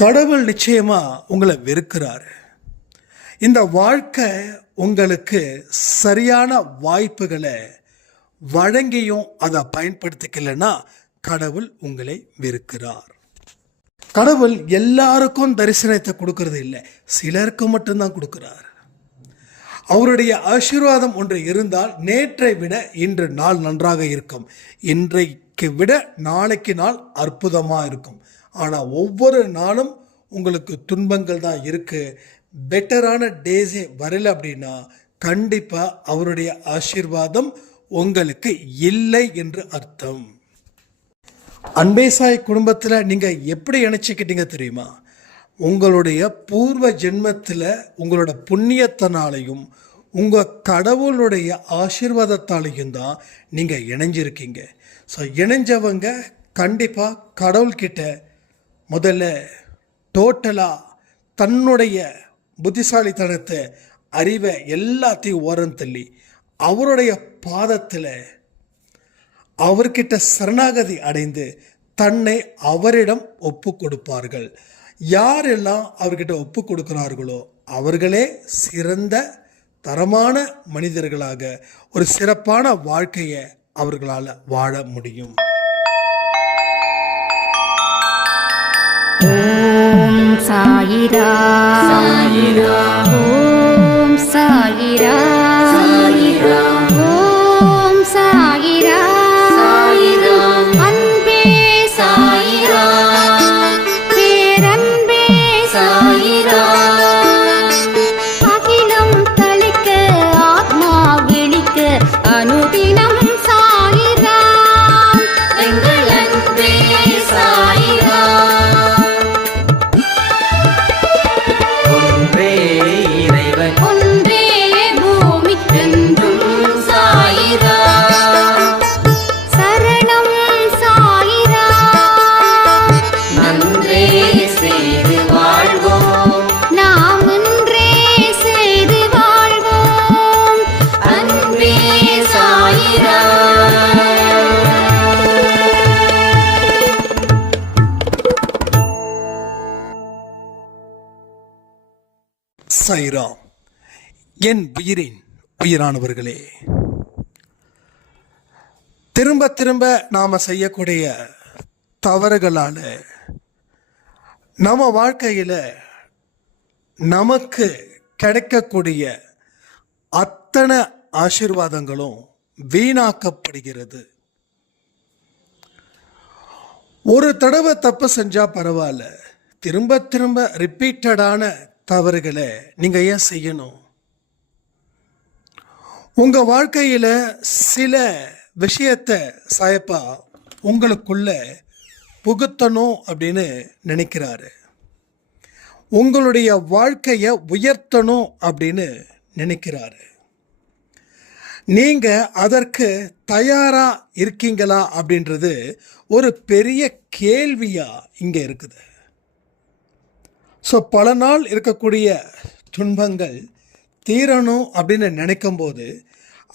கடவுள் நிச்சயமா உங்களை வெறுக்கிறாரு. இந்த வாழ்க்கை உங்களுக்கு சரியான வாய்ப்புகளை வழங்கியும் அதை பயன்படுத்திக்கலைன்னா கடவுள் உங்களை வெறுக்கிறார். கடவுள் எல்லாருக்கும் தரிசனத்தை கொடுக்கறது இல்லை, சிலருக்கு மட்டும்தான் கொடுக்கிறார். அவருடைய ஆசீர்வாதம் ஒன்று இருந்தால் நேற்றை விட இன்று நாள் நன்றாக இருக்கும், இன்றைக்கு விட நாளைக்கு நாள் அற்புதமாக இருக்கும். ஆனால் ஒவ்வொரு நாளும் உங்களுக்கு துன்பங்கள் தான் இருக்குது. பெட்டரான டேஸே வரல அப்படின்னா கண்டிப்பாக அவருடைய ஆசீர்வாதம் உங்களுக்கு இல்லை என்று அர்த்தம். அன்பேசாய் குடும்பத்தில் நீங்கள் எப்படி இணைச்சிக்கிட்டீங்க தெரியுமா? உங்களுடைய பூர்வ ஜென்மத்தில் உங்களோட புண்ணியத்தினாலையும் உங்கள் கடவுளுடைய ஆசீர்வாதத்தாலையும் தான் நீங்கள் இணைஞ்சிருக்கீங்க. ஸோ இணைஞ்சவங்க கண்டிப்பாக கடவுள்கிட்ட முதல்ல டோட்டலாக தன்னுடைய புத்திசாலித்தனத்தை, அறிவை எல்லாத்தையும் ஓரம் தள்ளி அவருடைய பாதத்தில் அவர்கிட்ட சரணாகதி அடைந்து தன்னை அவரிடம் ஒப்பு கொடுப்பார்கள். யாரெல்லாம் அவர்கிட்ட ஒப்பு கொடுக்கிறார்களோ அவர்களே சிறந்த தரமான மனிதர்களாக ஒரு சிறப்பான வாழ்க்கையை அவர்களால் வாழ முடியும். ஓம் சாயிரா சாயிரா, ஓம் சாயிரா சாயிரா, ஓம் சாயிரா சாயிரா, அன்பே சாயிரா, பேரன்பே சாயிரா, அகிலம் தளிக்க ஆத்மா விழிக்க அனுதினம் சாயிரா, எங்கள் அன்பே சாயிரா. ஒன்றே இறைவன், ஒன்றே பூமிக்கென்றும் சாயிரா, சரணம் சாயிரா, நன்றே செய்து வாழ்வோம், நாம் ஒன்றே செய்து வாழ்வோம், அன்பே சாயிரா. சாய்ராம். என் உயிரின் உயிரானவர்களே, திரும்ப திரும்ப நாம் செய்யக்கூடிய தவறுகளால் நம்ம வாழ்க்கையில் நமக்கு கிடைக்கக்கூடிய அத்தனை ஆசீர்வாதங்களும் வீணாக்கப்படுகிறது. ஒரு தடவை தப்பு செஞ்சால் பரவாயில்ல, திரும்ப திரும்ப ரிப்பீட்டடான தவறுகளை நீங்கள் ஏன் செய்யணும்? உங்கள் வாழ்க்கையில் சில விஷயத்தை சாயப்பா உங்களுக்குள்ள புகுத்தணும் அப்படின்னு நினைக்கிறாரு. உங்களுடைய வாழ்க்கையை உயர்த்தணும் அப்படின்னு நினைக்கிறாரு. நீங்கள் அதற்கு தயாராக இருக்கீங்களா அப்படின்றது ஒரு பெரிய கேள்வியாக இங்கே இருக்குது. ஸோ பல நாள் இருக்கக்கூடிய துன்பங்கள் தீரணும் அப்படின்னு நினைக்கும்போது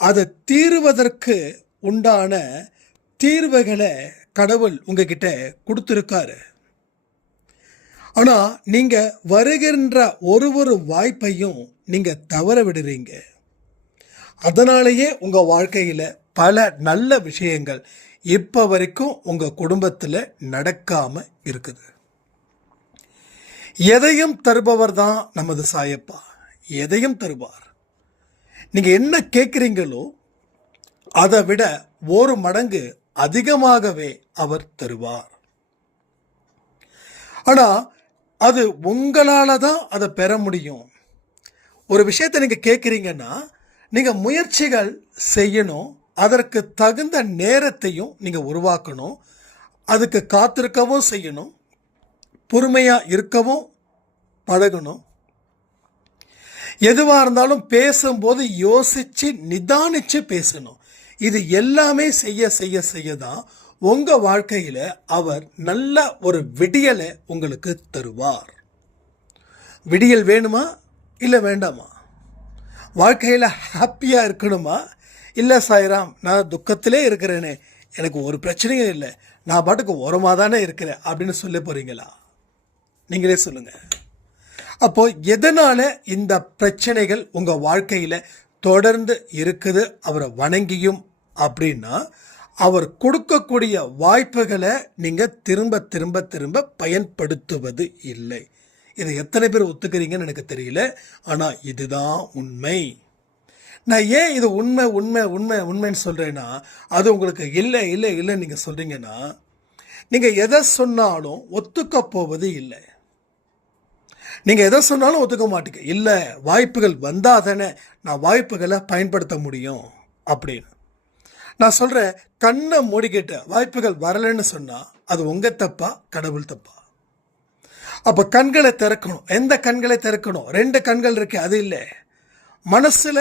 அதை தீருவதற்கு உண்டான தீர்வுகளை கடவுள் உங்ககிட்ட கொடுத்துருக்காரு. ஆனால் நீங்கள் வருகின்ற ஒரு வாய்ப்பையும் நீங்கள் தவற விடுறீங்க. அதனாலேயே உங்கள் வாழ்க்கையில் பல நல்ல விஷயங்கள் இப்போ வரைக்கும் உங்கள் குடும்பத்தில் நடக்காமல் இருக்குது. எதையும் தருபவர் தான் நமது சாயப்பா, எதையும் தருவார். நீங்கள் என்ன கேட்குறீங்களோ அதை விட ஒரு மடங்கு அதிகமாகவே அவர் தருவார். ஆனால் அது உங்களால் தான் அதை பெற முடியும். ஒரு விஷயத்தை நீங்கள் கேட்குறீங்கன்னா நீங்கள் முயற்சிகள் செய்யணும், அதற்கு தகுந்த நேரத்தையும் நீங்கள் உருவாக்கணும், அதுக்கு காத்திருக்கவும் செய்யணும், பொறுமையாக இருக்கவும் பழகணும். எதுவாக இருந்தாலும் பேசும்போது யோசித்து நிதானித்து பேசணும். இது எல்லாமே செய்ய செய்ய செய்ய தான் உங்கள் வாழ்க்கையில் அவர் நல்ல ஒரு விடியலை உங்களுக்கு தருவார். விடியல் வேணுமா இல்லை வேண்டாமா? வாழ்க்கையில் ஹாப்பியாக இருக்கணுமா? இல்லை சாய்ராம், நான் துக்கத்திலே இருக்கிறேனே, எனக்கு ஒரு பிரச்சனையும் இல்லை, நான் பாட்டுக்கு ஓரமாக தானே இருக்கிறேன் அப்படின்னு சொல்ல போகிறீங்களா? நீங்களே சொல்லுங்க. அப்போ எதனால இந்த பிரச்சனைகள் உங்க வாழ்க்கையில தொடர்ந்து இருக்குது அவரை வணங்கியும் அப்படின்னா, அவர் கொடுக்கக்கூடிய வாய்ப்புகளை நீங்க திரும்ப திரும்ப திரும்ப பயன்படுத்துவது இல்லை. இதை எத்தனை பேர் ஒத்துக்கிறீங்கன்னு எனக்கு தெரியல. ஆனா இதுதான் உண்மை. நான் ஏன் இது உண்மை உண்மை உண்மை உண்மைன்னு சொல்றேன்னா, அது உங்களுக்கு இல்லை இல்லை இல்லைன்னு நீங்க சொல்றீங்கன்னா, நீங்க எதை சொன்னாலும் ஒத்துக்க போவது இல்லை. நீங்க எதை சொன்னாலும் ஒத்துக்க மாட்டீங்க. இல்லை, வாய்ப்புகள் வந்தால் தானே நான் வாய்ப்புகளை பயன்படுத்த முடியும் அப்படின்னு. நான் சொல்றேன், கண்ணை மூடிக்கிட்ட வாய்ப்புகள் வரலைன்னு சொன்னா அது உங்க தப்பா கடவுள் தப்பா? அப்ப கண்களை திறக்கணும். எந்த கண்களை திறக்கணும்? 2 கண்கள் இருக்கு, அது இல்லை. மனசுல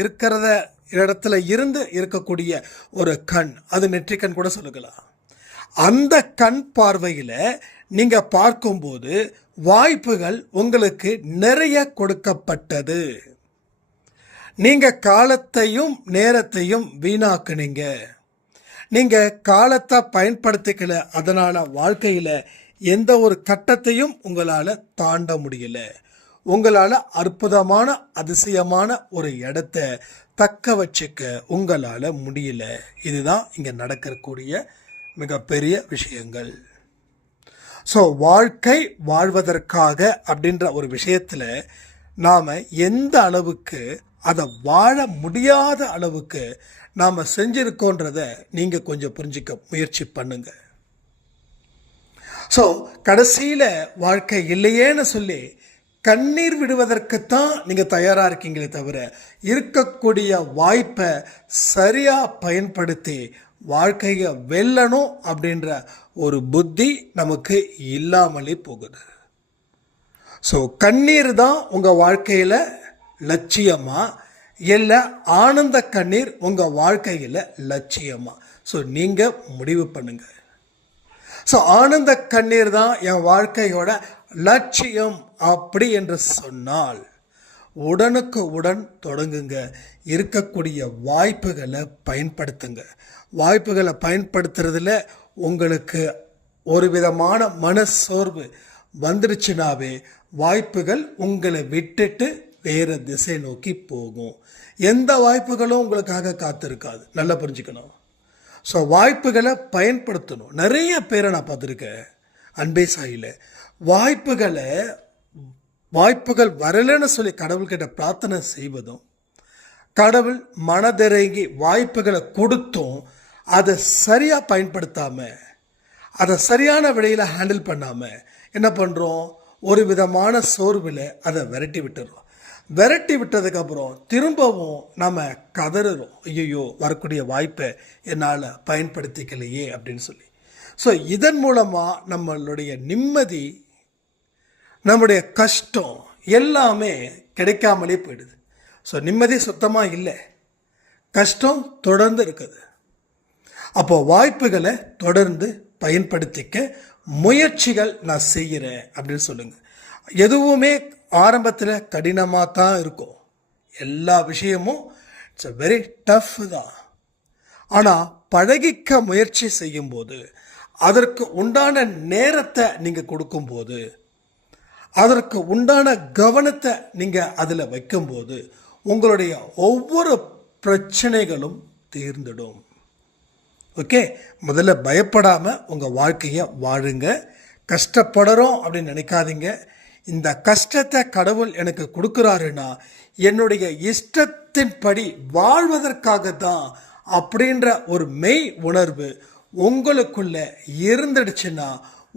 இருக்கிறத இடத்துல இருந்து இருக்கக்கூடிய ஒரு கண், அது நெற்றிக்கண் கூட சொல்லுக்கலாம். அந்த கண் பார்வையில நீங்க பார்க்கும்போது வாய்ப்புகள் உங்களுக்கு நிறைய கொடுக்கப்பட்டது. நீங்க காலத்தையும் நேரத்தையும் வீணாக்குனீங்க. நீங்க காலத்தை பயன்படுத்திக்கல. அதனால வாழ்க்கையில எந்த ஒரு கட்டத்தையும் உங்களால தாண்ட முடியல. உங்களால அற்புதமான அதிசயமான ஒரு இடத்தை தக்க வச்சுக்க உங்களால முடியல. இதுதான் இங்க நடக்கக்கூடிய மிகப்பெரிய விஷயங்கள். ஸோ வாழ்க்கை வாழ்வதற்காக அப்படின்ற ஒரு விஷயத்தில் நாம் எந்த அளவுக்கு அதை வாழ முடியாத அளவுக்கு நாம் செஞ்சுருக்கோன்றத நீங்கள் கொஞ்சம் புரிஞ்சிக்க முயற்சி பண்ணுங்க. ஸோ கடைசியில் வாழ்க்கை இல்லையேன்னு சொல்லி கண்ணீர் விடுவதற்குத்தான் நீங்கள் தயாராக இருக்கீங்களே தவிர, இருக்கக்கூடிய வாய்ப்பை சரியாக பயன்படுத்தி வாழ்க்கையை வெல்லணும் அப்படின்ற ஒரு புத்தி நமக்கு இல்லாமலே போகுது. ஸோ கண்ணீர் தான் உங்கள் வாழ்க்கையில் லட்சியமா, இல்லை ஆனந்த கண்ணீர் உங்கள் வாழ்க்கையில் லட்சியமா? ஸோ நீங்கள் முடிவு பண்ணுங்க. ஸோ ஆனந்த கண்ணீர் தான் என் வாழ்க்கையோட லட்சியம் அப்படி என்று சொன்னால் உடனுக்கு உடன் தொடங்குங்க. இருக்கக்கூடிய வாய்ப்புகளை பயன்படுத்துங்க. வாய்ப்புகளை பயன்படுத்துறதுல உங்களுக்கு ஒரு விதமான மனசோர்வு வந்துருச்சுனாவே வாய்ப்புகள் உங்களை விட்டுட்டு வேறு திசை நோக்கி போகும். எந்த வாய்ப்புகளும் உங்களுக்காக காத்திருக்காது. நல்லா புரிஞ்சுக்கணும். ஸோ வாய்ப்புகளை பயன்படுத்தணும். நிறைய பேரை நான் பார்த்துருக்கேன் அன்பே சாயில, வாய்ப்புகள் வரலைன்னு சொல்லி கடவுள்கிட்ட பிரார்த்தனை செய்வதும், கடவுள் மனதிறங்கி வாய்ப்புகளை கொடுத்தும் அதை சரியாக பயன்படுத்தாமல், அதை சரியான விடையில் ஹேண்டில் பண்ணாமல் என்ன பண்ணுறோம்? ஒரு விதமான சோர்வில் அதை விரட்டி விட்டுறோம். விரட்டி விட்டதுக்கப்புறம் திரும்பவும் நம்ம கதறுறோம், ஐயோ வரக்கூடிய வாய்ப்பை என்னால் பயன்படுத்திக்கலையே அப்படின்னு சொல்லி. ஸோ இதன் மூலமாக நம்மளுடைய நிம்மதி, நம்முடைய கஷ்டம் எல்லாமே கிடைக்காமலே போயிடுது. ஸோ நிம்மதி சுத்தமாக இல்லை, கஷ்டம் தொடர்ந்து இருக்குது. அப்போ வாய்ப்புகளை தொடர்ந்து பயன்படுத்திக்க முயற்சிகள் நான் செய்கிறேன் அப்படின்னு சொல்லுங்கள். எதுவுமே ஆரம்பத்தில் கடினமாக தான் இருக்கும். எல்லா விஷயமும் இட்ஸ் அ வெரி டஃப் தான். ஆனால் பழகிக்க முயற்சி செய்யும்போது, அதற்கு உண்டான நேரத்தை நீங்கள் கொடுக்கும்போது, அதற்கு உண்டான கவனத்தை நீங்கள் அதில் வைக்கும்போது உங்களுடைய ஒவ்வொரு பிரச்சனைகளும் தீர்ந்துடும். ஓகே, முதல்ல பயப்படாமல் உங்கள் வாழ்க்கையை வாழுங்க. கஷ்டப்படுறோம் அப்படின்னு நினைக்காதீங்க. இந்த கஷ்டத்தை கடவுள் எனக்கு கொடுக்குறாருன்னா என்னுடைய இஷ்டத்தின்படி வாழ்வதற்காக தான் அப்படின்ற ஒரு மெய் உணர்வு உங்களுக்குள்ள இருந்துடுச்சுன்னா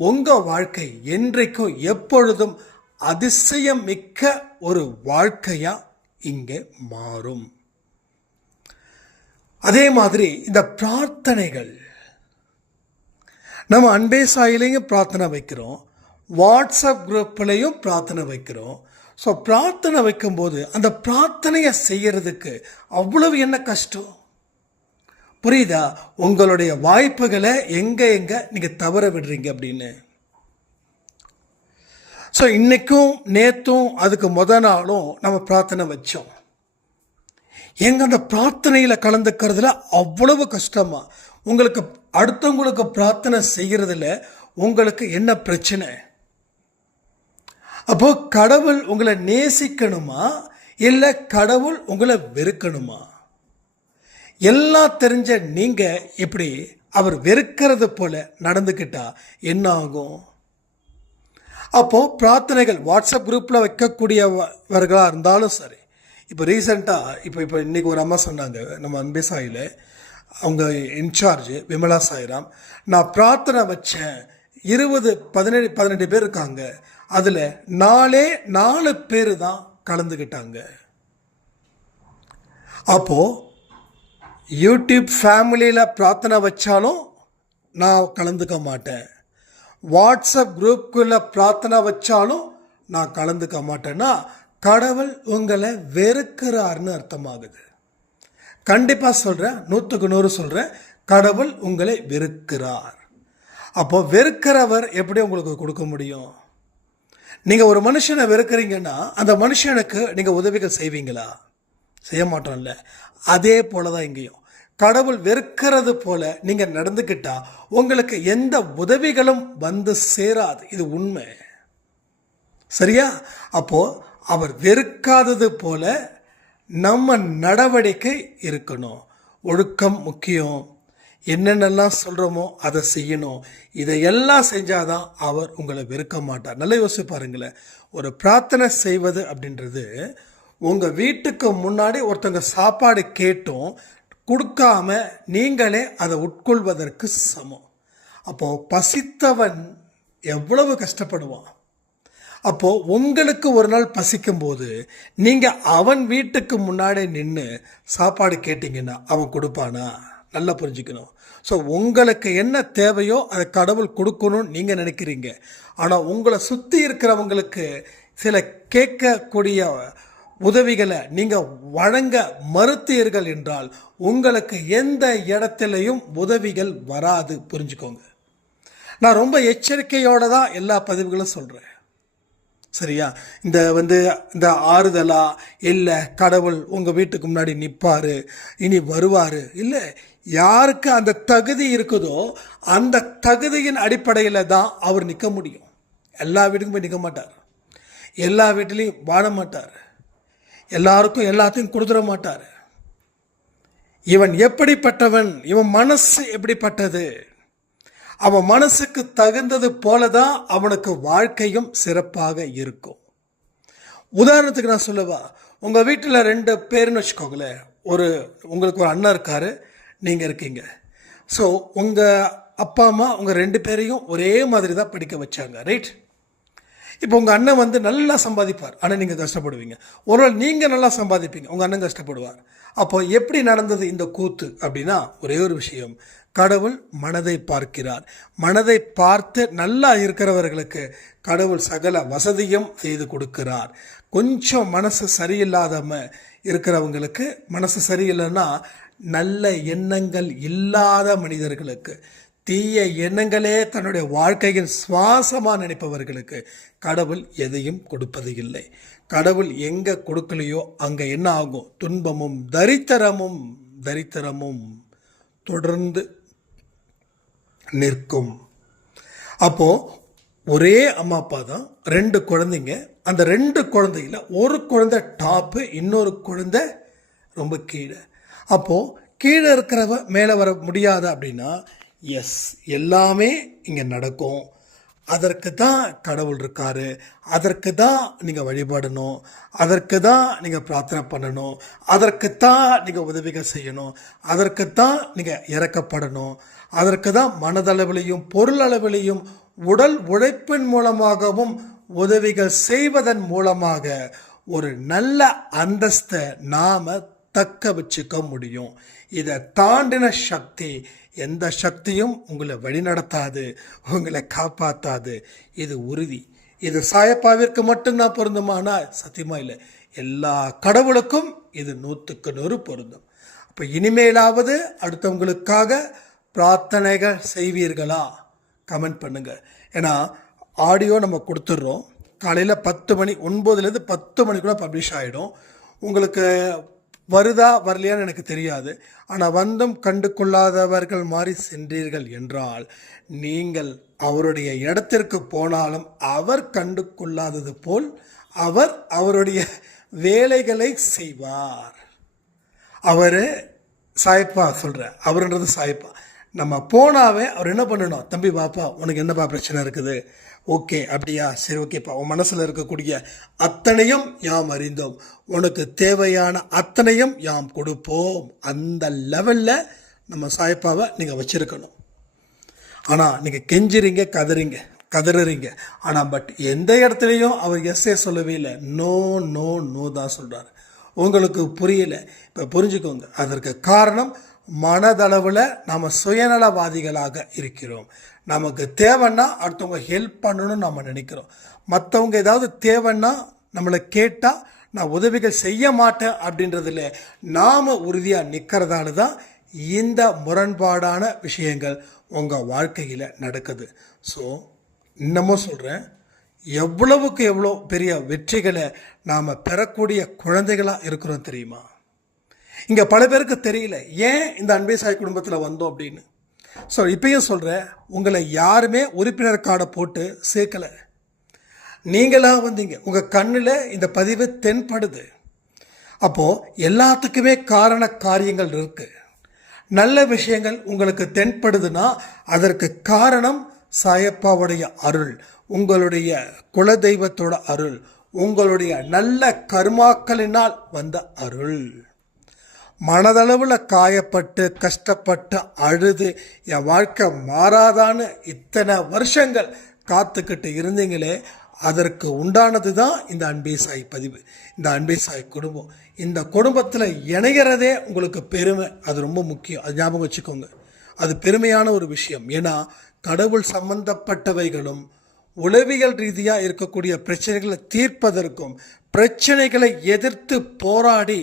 உங்கள் வாழ்க்கை என்றைக்கும் எப்பொழுதும் அதிசயம் மிக்க ஒரு வாழ்க்கையாக இங்கே மாறும். அதே மாதிரி இந்த பிரார்த்தனைகள், நம்ம அன்பே சாயிலையும் பிரார்த்தனை வைக்கிறோம், வாட்ஸ்அப் குரூப்லையும் பிரார்த்தனை வைக்கிறோம். ஸோ பிரார்த்தனை வைக்கும்போது அந்த பிரார்த்தனையை செய்யறதுக்கு அவ்வளவு என்ன கஷ்டம் புரியுதா? உங்களுடைய வாய்ப்புகளை எங்கே நீங்கள் தவற விடுறீங்க அப்படின்னு. ஸோ இன்னைக்கும் நேற்றும் அதுக்கு நாளும் நம்ம பிரார்த்தனை வச்சோம். அந்த பிரார்த்தனையில் கலந்துக்கிறதுல அவ்வளவு கஷ்டமா? உங்களுக்கு அடுத்தவங்களுக்கு பிரார்த்தனை செய்கிறதுல உங்களுக்கு என்ன பிரச்சனை? அப்போ கடவுள் உங்களை நேசிக்கணுமா இல்லை கடவுள் உங்களை வெறுக்கணுமா? எல்லாம் தெரிஞ்ச நீங்க இப்படி அவர் வெறுக்கிறது போல நடந்துக்கிட்டா என்ன ஆகும்? அப்போ பிரார்த்தனைகள் வாட்ஸ்அப் குரூப்ல வைக்கக்கூடியவர்களா இருந்தாலும் சரி. இப்போ ரீசெண்டாக இப்போ இன்னைக்கு ஒரு அம்மா சொன்னாங்க, நம்ம அன்பே சாயில் அவங்க இன்சார்ஜ் விமலா சாய்ராம், நான் பிரார்த்தனை வச்சேன் 18 பேர் இருக்காங்க, அதில் 4 பேர் தான் கலந்துக்கிட்டாங்க. அப்போது யூடியூப் ஃபேமிலியில் பிரார்த்தனை வச்சாலும் நான் கலந்துக்க மாட்டேன், வாட்ஸ்அப் குரூப்புக்குள்ளே பிரார்த்தனை வச்சாலும் நான் கலந்துக்க மாட்டேன்னா கடவுள் உங்களை வெறுக்கிறார்னு அர்த்தமாகுது. கண்டிப்பாக சொல்கிறேன், 100க்கு 100 சொல்கிறேன், கடவுள் உங்களை வெறுக்கிறார். அப்போ வெறுக்கிறவர் எப்படி உங்களுக்கு கொடுக்க முடியும்? நீங்கள் ஒரு மனுஷனை வெறுக்கிறீங்கன்னா அந்த மனுஷனுக்கு நீங்கள் உதவிகள் செய்வீங்களா? செய்ய மாட்டோம்ல. அதே போல தான் இங்கேயும் கடவுள் வெறுக்கிறது போல நீங்கள் நடந்துக்கிட்டா உங்களுக்கு எந்த உதவிகளும் வந்து சேராது. இது உண்மை, சரியா? அப்போ அவர் வெறுக்காதது போல நம்ம நடவடிக்கை இருக்கணும். ஒழுக்கம் முக்கியம், என்னென்னலாம் சொல்கிறோமோ அதை செய்யணும். இதையெல்லாம் செஞ்சாதான் அவர் உங்களை வெறுக்க மாட்டார். நல்லா யோசிச்சு பாருங்களேன். ஒரு பிரார்த்தனை செய்வது அப்படின்றது உங்கள் வீட்டுக்கு முன்னாடி ஒருத்தங்க சாப்பாடு கேட்டும் கொடுக்காம நீங்களே அதை உட்கொள்வதற்கு சமம். அப்போது பசித்தவன் எவ்வளவு கஷ்டப்படுவான். அப்போது உங்களுக்கு ஒரு நாள் பசிக்கும்போது நீங்கள் அவன் வீட்டுக்கு முன்னாடி நின்று சாப்பாடு கேட்டிங்கன்னா அவன் கொடுப்பானா? நல்லா புரிஞ்சுக்கணும். ஸோ உங்களுக்கு என்ன தேவையோ அதை கடவுள் கொடுக்கணும்னு நீங்கள் நினைக்கிறீங்க. ஆனால் உங்களை சுற்றி இருக்கிறவங்களுக்கு சில கேட்கக்கூடிய உதவிகளை நீங்கள் வழங்க மறுத்தீர்கள் என்றால் உங்களுக்கு எந்த இடத்துலையும் உதவிகள் வராது. புரிஞ்சுக்கோங்க. நான் ரொம்ப எச்சரிக்கையோடு தான் எல்லா பதிவுகளும் சொல்கிறேன், சரியா? இந்த ஆறுதலா இல்லை கடவுள் உங்கள் வீட்டுக்கு முன்னாடி நிற்பார் இனி வருவார், இல்லை. யாருக்கு அந்த தகுதி இருக்குதோ அந்த தகுதியின் அடிப்படையில் தான் அவர் நிற்க முடியும். எல்லா வீட்டுக்கும் போய் நிற்க மாட்டார், எல்லா வீட்டிலையும் வாழ மாட்டார், எல்லாருக்கும் எல்லாத்தையும் கொடுத்துட மாட்டார். இவன் எப்படிப்பட்டவன், இவன் மனசு எப்படிப்பட்டது, அவன் மனசுக்கு தகுந்தது போலதான் அவனுக்கு வாழ்க்கையும் சிறப்பாக இருக்கும். உதாரணத்துக்கு நான் சொல்லவா, உங்கள் வீட்டில் 2 பேர்னு வச்சுக்கோங்களேன். உங்களுக்கு ஒரு அண்ணன் இருக்காரு, நீங்கள் இருக்கீங்க. ஸோ உங்கள் அப்பா அம்மா உங்கள் 2 பேரையும் ஒரே மாதிரி தான் படிக்க வச்சாங்க, ரைட்? இப்போ உங்கள் அண்ணன் நல்லா சம்பாதிப்பார், ஆனால் நீங்கள் கஷ்டப்படுவீங்க. ஒருவேளை நீங்கள் நல்லா சம்பாதிப்பீங்க, உங்கள் அண்ணன் கஷ்டப்படுவார். அப்போ எப்படி நடந்தது இந்த கூத்து அப்படின்னா, ஒரே ஒரு விஷயம், கடவுள் மனதை பார்க்கிறார். மனதை பார்த்து நல்லா இருக்கிறவர்களுக்கு கடவுள் சகல வசதியும் செய்து கொடுக்கிறார். கொஞ்சம் மனசு சரியில்லாதம இருக்கிறவங்களுக்கு, மனசு சரியில்லைன்னா நல்ல எண்ணங்கள் இல்லாத மனிதர்களுக்கு, தீய எண்ணங்களே தன்னுடைய வாழ்க்கையின் சுவாசமாக நினைப்பவர்களுக்கு கடவுள் எதையும் கொடுப்பது இல்லை. கடவுள் எங்கே கொடுக்கலையோ அங்கே என்ன ஆகும்? துன்பமும் தரித்திரமும் தொடர்ந்து நிற்கும். அப்போது ஒரே அம்மா அப்பா தான், 2 குழந்தைங்க. அந்த 2 குழந்தையில் ஒரு குழந்தை டாப்பு, இன்னொரு குழந்தை ரொம்ப கீழே. அப்போது கீழே இருக்கிறவ மேலே வர முடியாது அப்படின்னா, எஸ், எல்லாமே இங்கே நடக்கும். அதற்கு தான் கடவுள் இருக்காரு, அதற்கு தான் நீங்கள் வழிபடணும், அதற்கு தான் நீங்கள் பிரார்த்தனை பண்ணணும், அதற்கு தான் நீங்கள் உதவிகள் செய்யணும், அதற்கு தான் நீங்கள் இறக்கப்படணும், அதற்கு தான் மனதளவிலையும் பொருளளவிலையும் உடல் உழைப்பின் மூலமாகவும் உதவிகள் செய்வதன் மூலமாக ஒரு நல்ல அந்தஸ்தை நாம் தக்க வச்சுக்க முடியும். இதை தாண்டின சக்தி எந்த சக்தியும் உங்களை வழிநடத்தாது, உங்களை காப்பாற்றாது. இது உறுதி. இது சாயப்பாவிற்கு மட்டும்தான் பொருந்துமானா சத்தியமாக இல்லை. எல்லா கடவுளுக்கும் இது 100க்கு 100 பொருந்தும். அப்போ இனிமேலாவது அடுத்தவங்களுக்காக பிரார்த்தனைகள் செய்வீர்களா? கமெண்ட் பண்ணுங்கள். ஏன்னா ஆடியோ நம்ம கொடுத்துட்றோம். காலையில் 10 மணி, 9லேருந்து 10 மணிக்குள்ளே பப்ளிஷ் ஆகிடும். உங்களுக்கு வருதா வரலையான்னு எனக்கு தெரியாது. ஆனால் வந்தும் கண்டு கொள்ளாதவர்கள் மாறி சென்றீர்கள் என்றால் நீங்கள் அவருடைய இடத்திற்கு போனாலும் அவர் கண்டு கொள்ளாதது போல் அவர் அவருடைய வேலைகளை செய்வார். அவர் சாயப்பா சொல்கிற அவருன்றது சாயப்பா. நம்ம போனாவே அவர் என்ன பண்ணணும், தம்பி பாப்பா உனக்கு என்னப்பா பிரச்சனை இருக்குது, ஓகே அப்படியா, சரி ஓகேப்பா, உன் மனசில் இருக்கக்கூடிய அத்தனையும் யாம் அறிந்தோம், உனக்கு தேவையான அத்தனையும் யாம் கொடுப்போம். அந்த லெவலில் நம்ம சாயப்பாவை நீங்கள் வச்சுருக்கணும். ஆனால் நீங்கள் கெஞ்சுறீங்க, கதறுறீங்க, ஆனால் பட் எந்த இடத்துலையும் அவர் எஸ்ஸே சொல்லவே இல்லை, நோ நோ நோ தான் சொல்கிறார். உங்களுக்கு புரியல, இப்போ புரிஞ்சுக்கோங்க. அதற்கு காரணம் மனதளவில் நாம் சுயநலவாதிகளாக இருக்கிறோம். நமக்கு தேவைன்னா அடுத்தவங்க ஹெல்ப் பண்ணணும்னு நம்ம நினைக்கிறோம். மற்றவங்க ஏதாவது தேவைன்னா நம்மளை கேட்டால் நான் உதவிகள் செய்ய மாட்டேன் அப்படின்றதுல நாம் உறுதியாக நிற்கிறதால தான் இந்த முரண்பாடான விஷயங்கள் உங்கள் வாழ்க்கையில் நடக்குது. ஸோ இன்னமும் சொல்கிறேன், எவ்வளவுக்கு எவ்வளோ பெரிய வெற்றிகளை நாம் பெறக்கூடிய குழந்தைகளாக இருக்கிறோம் தெரியுமா? இங்கே பல பேருக்கு தெரியல ஏன் இந்த அன்பே சாய் குடும்பத்தில் வந்தோம் அப்படின்னு. ஸோ இப்பயும் சொல்கிறேன், உங்களை யாருமே உறுப்பினர் கார்டை போட்டு சேர்க்கலை, நீங்களாக வந்தீங்க. உங்கள் கண்ணில் இந்த பதிவு தென்படுது. அப்போது எல்லாத்துக்குமே காரண காரியங்கள் இருக்குது. நல்ல விஷயங்கள் உங்களுக்கு தென்படுதுன்னா அதற்கு காரணம் சாயப்பாவுடைய அருள், உங்களுடைய குலதெய்வத்தோட அருள், உங்களுடைய நல்ல கர்மாக்களினால் வந்த அருள். மனதளவில் காயப்பட்டு கஷ்டப்பட்டு அழுது என் வாழ்க்கை மாறாதான்னு இத்தனை வருஷங்கள் காத்துக்கிட்டு இருந்தீங்களே, அதற்கு உண்டானது தான் இந்த அன்பே சாய் பதிவு, இந்த அன்பே சாய் குடும்பம். இந்த குடும்பத்தில் இணைகிறதே உங்களுக்கு பெருமை, அது ரொம்ப முக்கியம், அது ஞாபகம் வச்சுக்கோங்க. அது பெருமையான ஒரு விஷயம். ஏன்னா கடவுள் சம்பந்தப்பட்டவைகளும் உளவியல் ரீதியாக இருக்கக்கூடிய பிரச்சனைகளை தீர்ப்பதற்கும் பிரச்சனைகளை எதிர்த்து போராடி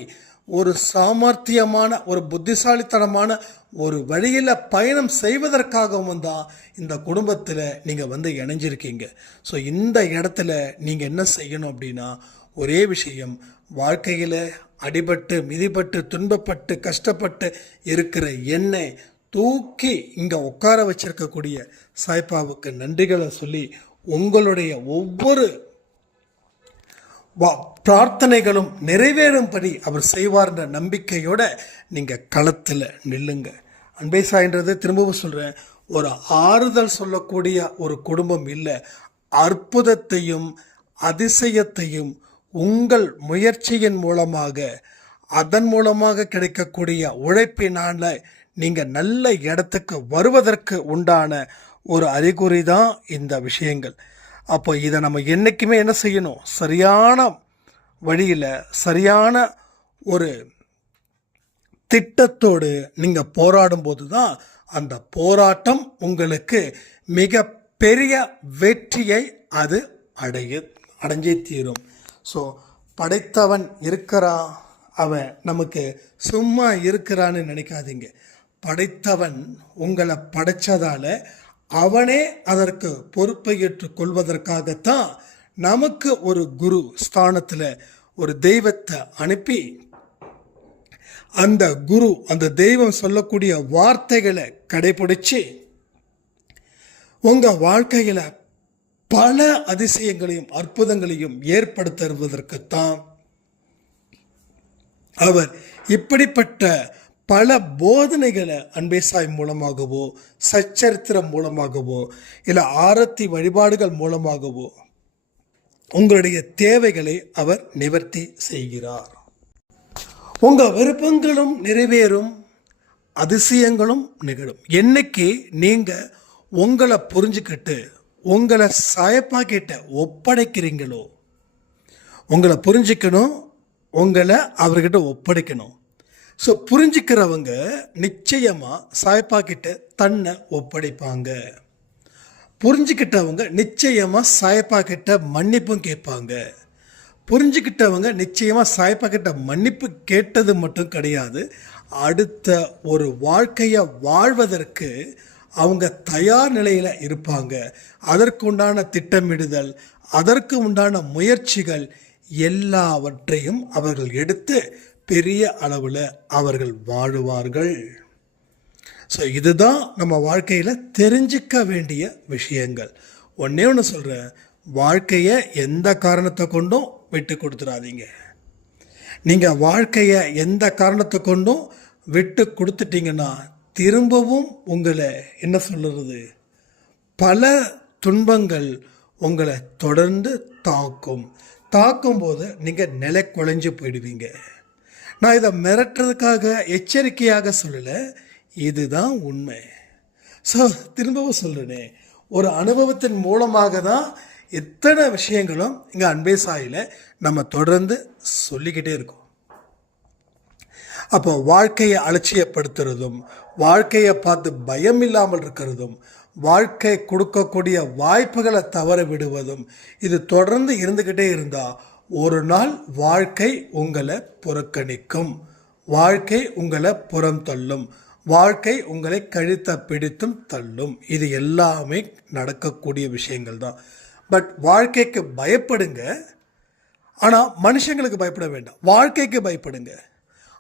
ஒரு சாமர்த்தியமான ஒரு புத்திசாலித்தனமான ஒரு வழியில் பயணம் செய்வதற்காகவும் தான் இந்த குடும்பத்தில் நீங்கள் வந்து இணைஞ்சிருக்கீங்க. ஸோ இந்த இடத்துல நீங்கள் என்ன செய்யணும் அப்படின்னா, ஒரே விஷயம், வாழ்க்கையில் அடிபட்டு மிதிப்பட்டு துன்பப்பட்டு கஷ்டப்பட்டு இருக்கிற என்னை தூக்கி இங்கே உட்கார வச்சிருக்கக்கூடிய சாய்பாவுக்கு நன்றிகளை சொல்லி உங்களுடைய ஒவ்வொரு பிரார்த்தனைகளும் நிறைவேறும்படி அவர் செய்வார்ன்ற நம்பிக்கையோட நீங்கள் களத்தில் நில்லுங்க. அன்பே சாய்ன்றது திரும்பவும் சொல்கிறேன், ஒரு ஆறுதல் சொல்லக்கூடிய ஒரு குடும்பம் இல்லை, அற்புதத்தையும் அதிசயத்தையும் உங்கள் முயற்சியின் மூலமாக அதன் மூலமாக கிடைக்கக்கூடிய உழைப்பினால் நீங்கள் நல்ல இடத்துக்கு வருவதற்கு உண்டான ஒரு அறிகுறி தான் இந்த விஷயங்கள். அப்போ இதை நம்ம என்றைக்குமே என்ன செய்யணும், சரியான வழியில் சரியான ஒரு திட்டத்தோடு நீங்கள் போராடும்போது தான் அந்த போராட்டம் உங்களுக்கு மிக பெரிய வெற்றியை அது அடைஞ்சே தீரும். ஸோ படைத்தவன் இருக்கிறான், அவன் நமக்கு சும்மா இருக்கிறான்னு நினைக்காதீங்க. படைத்தவன் உங்களை படைச்சதால அவனே அதற்கு பொறுப்பை ஏற்றுக் கொள்வதற்காகத்தான் நமக்கு ஒரு குரு ஸ்தானத்தில் ஒரு தெய்வத்தை அனுப்பி அந்த குரு அந்த தெய்வம் சொல்லக்கூடிய வார்த்தைகளை கடைபிடிச்சு உங்கள் வாழ்க்கையில் பல அதிசயங்களையும் அற்புதங்களையும் ஏற்படுத்துவதற்குத்தான் அவர் இப்படிப்பட்ட பல போதனைகளை அன்பே சாய் மூலமாகவோ சச்சரித்திரம் மூலமாகவோ இல்லை ஆரத்தி வழிபாடுகள் மூலமாகவோ உங்களுடைய தேவைகளை அவர் நிவர்த்தி செய்கிறார். உங்கள் விருப்பங்களும் நிறைவேறும், அதிசயங்களும் நிகழும். என்னைக்கு நீங்கள் உங்களை புரிஞ்சுக்கிட்டு உங்களை சாயப்பா கிட்ட ஒப்படைக்கிறீங்களோ, உங்களை புரிஞ்சுக்கணும், உங்களை அவர்கிட்ட ஒப்படைக்கணும். ஸோ புரிஞ்சுக்கிறவங்க நிச்சயமாக சாயப்பா கிட்ட தன்னை ஒப்படைப்பாங்க. புரிஞ்சுக்கிட்டவங்க நிச்சயமாக சாயப்பா கிட்ட மன்னிப்பும் கேட்பாங்க. புரிஞ்சுக்கிட்டவங்க நிச்சயமாக சாயப்பா கிட்ட மன்னிப்பு கேட்டது மட்டும் கிடையாது, அடுத்த ஒரு வாழ்க்கையை வாழ்வதற்கு அவங்க தயார் நிலையில் இருப்பாங்க. அதற்கு உண்டான திட்டமிடுதல், அதற்கு உண்டான முயற்சிகள் எல்லாவற்றையும் அவர்கள் எடுத்து பெரிய அளவில் அவர்கள் வாழுவார்கள். ஸோ இதுதான் நம்ம வாழ்க்கையில் தெரிஞ்சிக்க வேண்டிய விஷயங்கள். ஒன்றே ஒன்று சொல்கிறேன், வாழ்க்கையை எந்த காரணத்தை கொண்டும் விட்டு கொடுத்துடாதீங்க. நீங்கள் வாழ்க்கையை எந்த காரணத்தை கொண்டும் விட்டு கொடுத்துட்டீங்கன்னா திரும்பவும் உங்களை என்ன சொல்கிறது, பல துன்பங்கள் உங்களை தொடர்ந்து தாக்கும்போது நீங்கள் நிலை குலைஞ்சு போயிடுவீங்க. நான் இதை மிரட்டுறதுக்காக எச்சரிக்கையாக சொல்லலை, இதுதான் உண்மை. ஸோ திரும்பவும் சொல்கிறேனே, ஒரு அனுபவத்தின் மூலமாக தான் எத்தனை விஷயங்களும் இங்கே அன்பே சாயில நம்ம தொடர்ந்து சொல்லிக்கிட்டே இருக்கோம். அப்போ வாழ்க்கையை அலட்சியப்படுத்துறதும், வாழ்க்கையை பார்த்து பயம் இல்லாமல் இருக்கிறதும், வாழ்க்கை கொடுக்கக்கூடிய வாய்ப்புகளை தவற விடுவதும், இது தொடர்ந்து இருந்துக்கிட்டே இருந்தால் ஒரு நாள் வாழ்க்கை உங்களை புறக்கணிக்கும், வாழ்க்கை உங்களை புறம் தள்ளும், வாழ்க்கை உங்களை கழுத்தை பிடித்தும் தள்ளும். இது எல்லாமே நடக்கக்கூடிய விஷயங்கள் தான். பட் வாழ்க்கைக்கு பயப்படுங்க, ஆனால் மனுஷங்களுக்கு பயப்பட வேண்டாம், வாழ்க்கைக்கு பயப்படுங்க.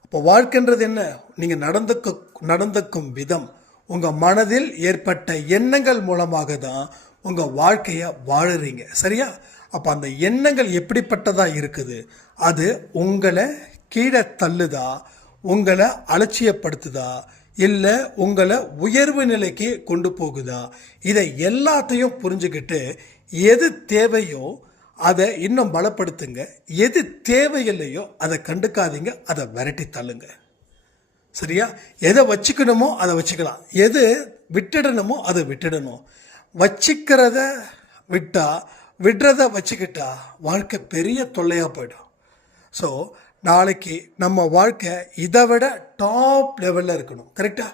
அப்போ வாழ்க்கைன்றது என்ன, நீங்கள் நடந்துக்கும் விதம், உங்கள் மனதில் ஏற்பட்ட எண்ணங்கள் மூலமாக தான் உங்கள் வாழ்க்கையை வாழுறீங்க, சரியா? அப்போ அந்த எண்ணங்கள் எப்படிப்பட்டதாக இருக்குது, அது உங்களை கீழே தள்ளுதா, உங்களை அலட்சியப்படுத்துதா, இல்லை உங்களை உயர்வு நிலைக்கு கொண்டு போகுதா? இதை எல்லாத்தையும் புரிஞ்சுக்கிட்டு எது தேவையோ அதை இன்னும் பலப்படுத்துங்க, எது தேவையில்லையோ அதை கண்டுக்காதீங்க, அதை விரட்டி தள்ளுங்க, சரியா? எதை வச்சுக்கணுமோ அதை வச்சுக்கலாம், எது விட்டுடணுமோ அதை விட்டுடணும். வச்சுக்கிறத விடுறத வச்சுக்கிட்டா வாழ்க்கை பெரிய தொல்லையாக போயிடும். ஸோ நாளைக்கு நம்ம வாழ்க்கை இதை விட டாப் லெவலில் இருக்கணும், கரெக்டாக?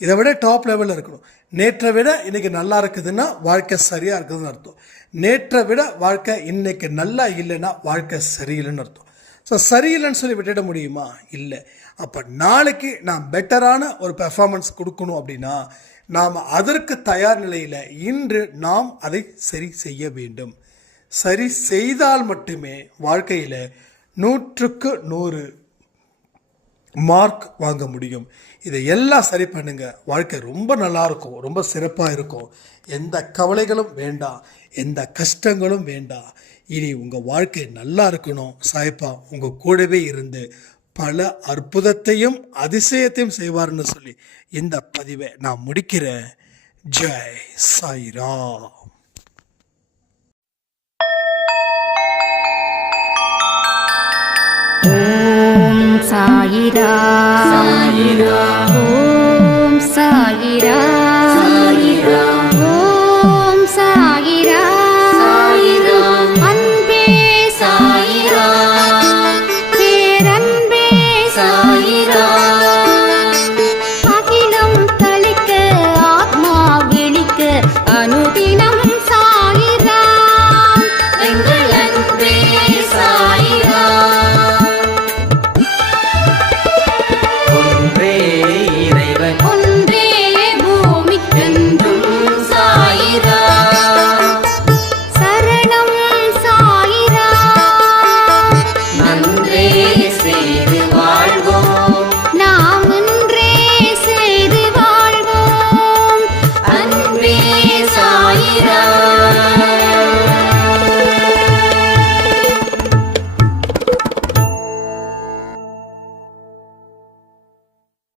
இதை விட டாப் லெவலில் இருக்கணும். நேற்றை விட இன்றைக்கி நல்லா இருக்குதுன்னா வாழ்க்கை சரியாக இருக்குதுன்னு அர்த்தம். நேற்றை விட வாழ்க்கை இன்றைக்கி நல்லா இல்லைன்னா வாழ்க்கை சரியில்லைன்னு அர்த்தம். ஸோ சரியில்லைன்னு சொல்லி விட்டுட முடியுமா? இல்லை. அப்போ நாளைக்கு நான் பெட்டரான ஒரு பெர்ஃபார்மன்ஸ் கொடுக்கணும் அப்படின்னா நாம் அதற்கு தயார் நிலையில் இன்று நாம் அதை சரி செய்ய வேண்டும். சரி செய்தால் மட்டுமே வாழ்க்கையில் 100க்கு 100 மார்க் வாங்க முடியும். இதை எல்லாம் சரி பண்ணுங்க, வாழ்க்கை ரொம்ப நல்லாயிருக்கும், ரொம்ப சிறப்பாக இருக்கும். எந்த கவலைகளும் வேண்டாம், எந்த கஷ்டங்களும் வேண்டாம். இனி உங்கள் வாழ்க்கை நல்லா இருக்கணும். சாய்ப்பா உங்கள் கூடவே இருந்து பல அற்புதத்தையும் அதிசயத்தையும் செய்வார்னு சொல்லி இந்த பதிவை நான் முடிக்கிறேன். ஜெய் சாய்ராம். ஓம் சாயிரா சாயிரா ஓம் சாயிரா சாயிரா